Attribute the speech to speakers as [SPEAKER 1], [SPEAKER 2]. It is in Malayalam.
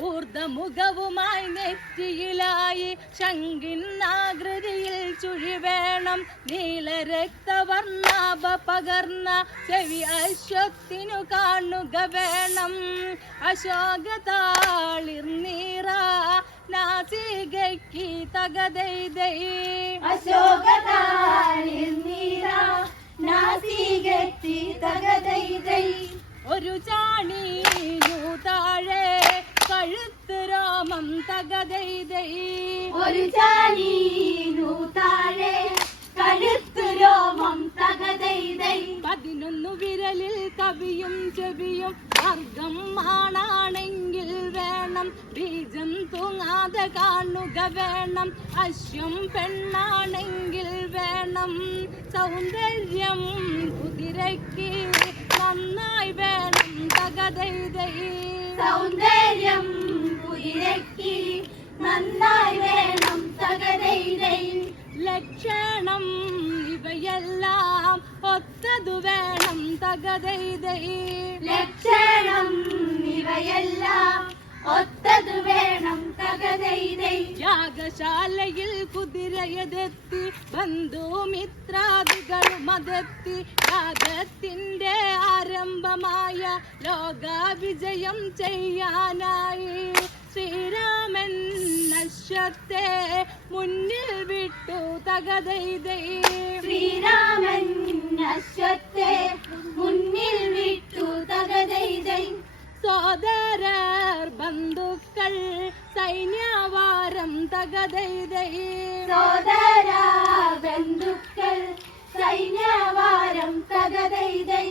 [SPEAKER 1] ഊർദ്ധമുഖവുമായി നെറ്റിയിലായി ശങ്കിന്നാകൃതിയിൽ ചുഴി വേണം നീലരക്തവർണാഭ പകർന്ന ചെവി അശ്വത്തിനു കാണുക വേണം. അശോകതാളിർനീറ നാസികയ്ക്ക് തകതൈതൈ
[SPEAKER 2] അശോകതാളിർനീറ നാസികയ്ക്ക് തകതൈതൈ
[SPEAKER 1] ഒരു ചാണീ താഴെ തകതൈതൈ
[SPEAKER 2] ഒരു ചാനീനു താഴെ കഴുത്തു രോമം തകതൈതൈ
[SPEAKER 1] പതിനൊന്നു വിരലിൽ കവിയും ചെവിയും വർഗം ആണാണെങ്കിൽ വേണം. ബീജം തൂങ്ങാതെ കാണുക വേണം. അശ്വം പെണ്ണാണെങ്കിൽ വേണം. സൗന്ദര്യം കുതിരയ്ക്ക് നന്നായി വേണം തകതൈതൈ
[SPEAKER 2] സൗന്ദര്യം കുതിരയ്ക്ക് നന്നായി വേണം തകതൈതൈ
[SPEAKER 1] ലക്ഷണം ഇവയെല്ലാം ഒത്തതു വേണം തകതൈതൈ
[SPEAKER 2] ലക്ഷണം ഇവയെല്ലാം ഒത്തതു വേണം തകതൈതൈ
[SPEAKER 1] യാഗശാലയിൽ കുതിരയതെത്തി ബന്ധുമിത്രാദികളും അതെത്തി യാഗത്തിന്റെ ആരംഭമായ ലോകാവിജയം ചെയ്യാനായി. ശ്രീരാമൻ നശ്വത്തെ മുന്നിൽ വിട്ടു തകതൈതേ
[SPEAKER 2] ശ്രീരാമൻ നശ്വത്തെ മുന്നിൽ വിട്ടു തകതൈതൈ
[SPEAKER 1] സോദരർ ബന്ധുക്കൾ സൈന്യവാരം തകതൈതൈ
[SPEAKER 2] സോദര ബന്ധുക്കൾ സൈന്യവാരം തകതൈതൈ